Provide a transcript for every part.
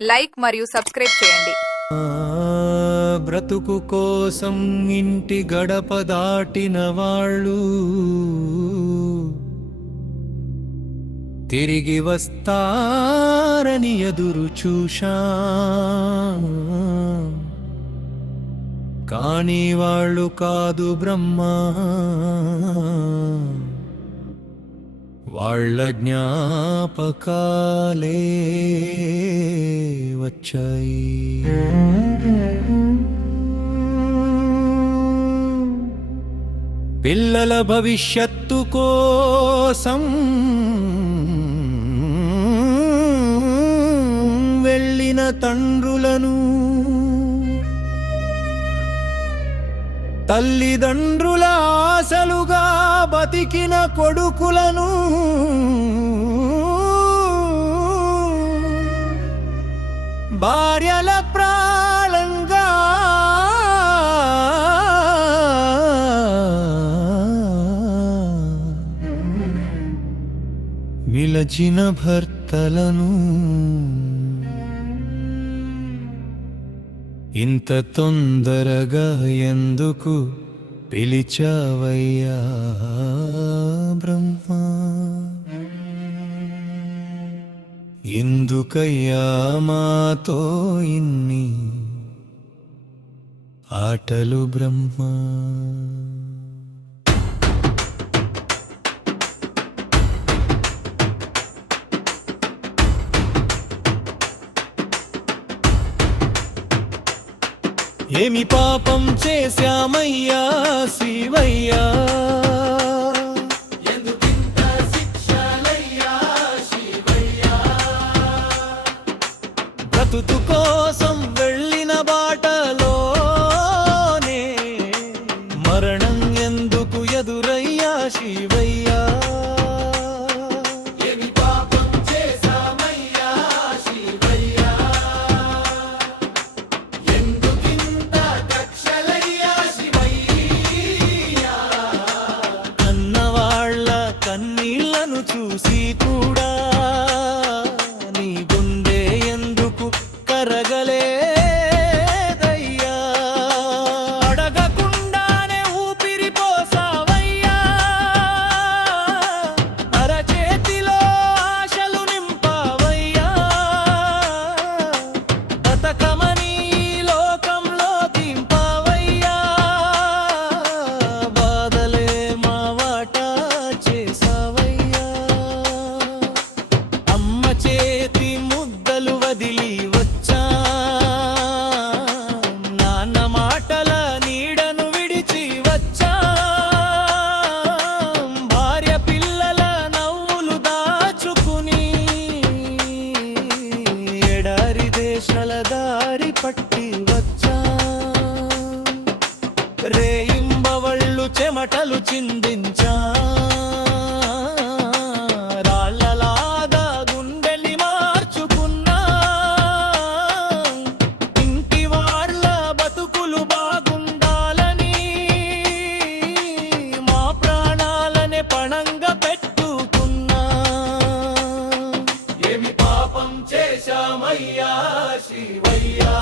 Like మరియు subscribe చేయండి. బ్రతుకు కోసం ఇంటి గడప దాటిన వాళ్ళు తిరిగి వస్తారని ఎదురు చూశా, కానీ వాళ్ళు కాదు బ్రహ్మ, వాళ్ళ జ్ఞాపకాలే వచ్చాయి. పిల్లల భవిష్యత్తు కోసం వెళ్ళిన తండ్రులను, తల్లిదండ్రుల ఆశలుగా బతికిన కొడుకులను, భార్యల ప్రాణంగా విలచిన భర్తలను ఇంత తొందరగా ఎందుకు పిలిచావయ్యా బ్రహ్మ? ఎందుకయ్యా మాతో ఇన్ని ఆటలు బ్రహ్మ? ఏమి పాపం చేశామయ్యా శివయ్యా, ఎందుకింత శిక్షలయ్యా శివయ్యా? బ్రతుకు కోసం వెళ్ళిన బాటలోనే మరణం ఎందుకు ఎదురయ్యా శివయ్యా? కన్నీళ్లను చూసి కూడా నీ గుండె ఎందుకు కరగలేదయ్యా? అడగకుండానే ఊపిరి పోసావయ్యా, అరచేతిలో ఆశలు నింపావయ్యా. బతకమని లోకంలో దింపావయ్యా, బాధలే మా వాట చేతి ముద్దలు వదిలి వచ్చా, నాన్న మాటల నీడను విడిచి వచ్చా. భార్య పిల్లల నవ్వులు దాచుకుని ఎడారి దేశాల దారి పట్టి వచ్చా. రేయింబవళ్ళు చెమటలు చిందించా, పణంగా పెట్టుకున్నా. ఏమి పాపం చేశామయ్యా శివయ్యా,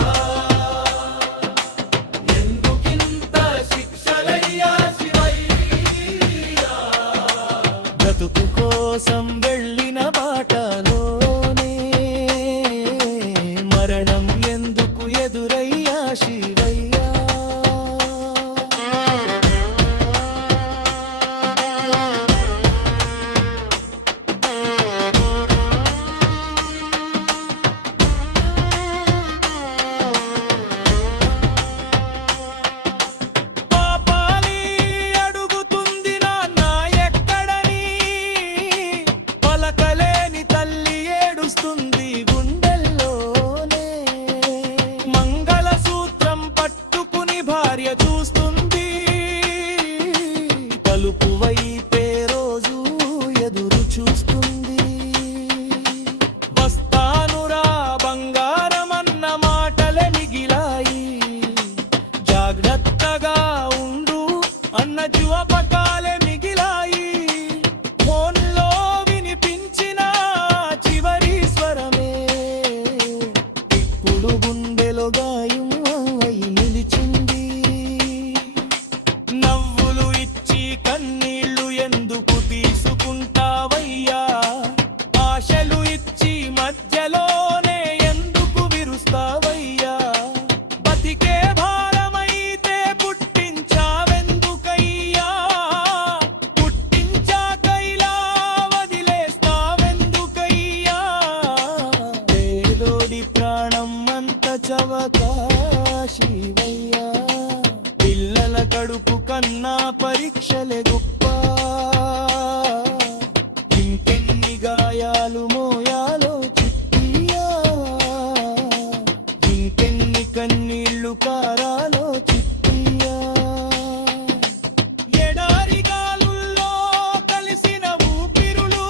ఎందుకింత శిక్షలయ్యా శివయ్యా? బ్రతుకు కోసం వెళ్ళిన బాటలోనే మరణం ఎందుకు ఎదురయ్యా శివయ్యా? తమ్ముడు గుండెలో గాయం అయి నిలిచింది. నవ్వులు ఇచ్చి కన్నీళ్లు ఎందుకు తీసుకుంటావయ్యా? ఆశలు ఇచ్చి మధ్యలోనే ఎందుకు విరుస్తావయ్యా? బతికే భారమైతే పుట్టించావెందుకయ్యా? పుట్టించాకైలా వదిలేస్తావెందుకయ్యా? పేదోడి ప్రాణం అంత చవకాశివయ్యా. పిల్లల కడుపు కన్నా పరీక్షలే గొప్ప. ఇంకెన్ని గాయాలు మోయాలో చిట్టియా, ఇంకెన్ని కన్నీళ్లు కారాలో చిట్టియా. ఎడారి గాలుల్లో కలిసిన ఊపిరులు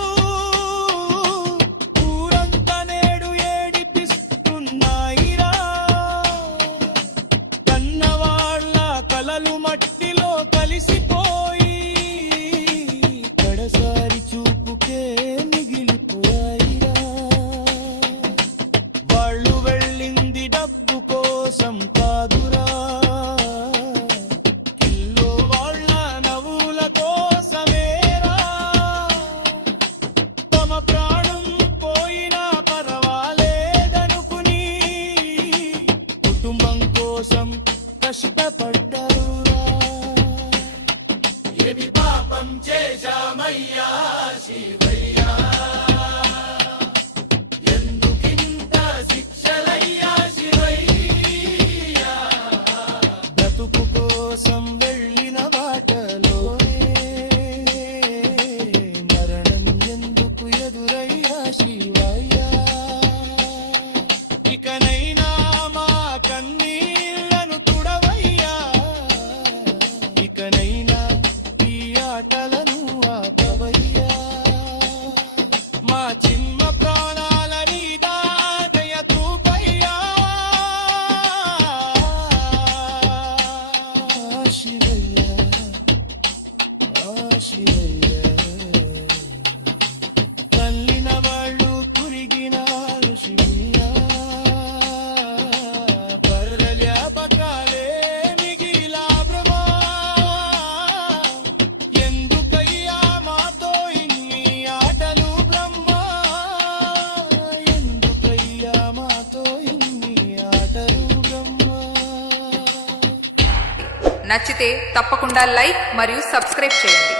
ఊరంతా నేడు ఏడిపిస్తున్నాయిరా. కన్నవాళ్ళ కలలు మట్టిలో కలిసిపోయి కడసారి చూపుకే మిగిలిపోయాయిరా. వాళ్ళు వెళ్ళింది డబ్బు కోసం కాదురా, ఇల్లు వాళ్ళ నవ్వుల కోసమేరా. తమ ప్రాణం పోయినా పర్వాలేదనుకుని కుటుంబం కోసం కష్టపడ్డారురా. ఏమి పాపం చేశామయ్యా శివయ్యా? ఎందుకింత శిక్షలయ్యా శివయ్యా? బ్రతుకు కోసం వెళ్ళిన బాటలోనే మరణం ఎందుకు ఎదురయ్యా శివయ్యా? ఇకనైనా మా కన్నీళ్లను తుడవయ్యా. ఇకనైనా ఈ ఆటలను ఆపవయ్యా. మా చిన్న ప్రాణాల మీద దయ చూపయ్యా. శివయ్యా, శివయ్యా. తల్లిన వాళ్ళు కురిగినారు శివయ్యా. పరల్యాపకాలే మిగిలా బ్రహ్మా. ఎందుకయ్యా మాతో ఇన్ని ఆటలు బ్రహ్మా? ఎందుకయ్యా మాతో ఇన్ని ఆటలు బ్రహ్మా? నచ్చితే తప్పకుండా లైక్ మరియు సబ్స్క్రైబ్ చేయండి.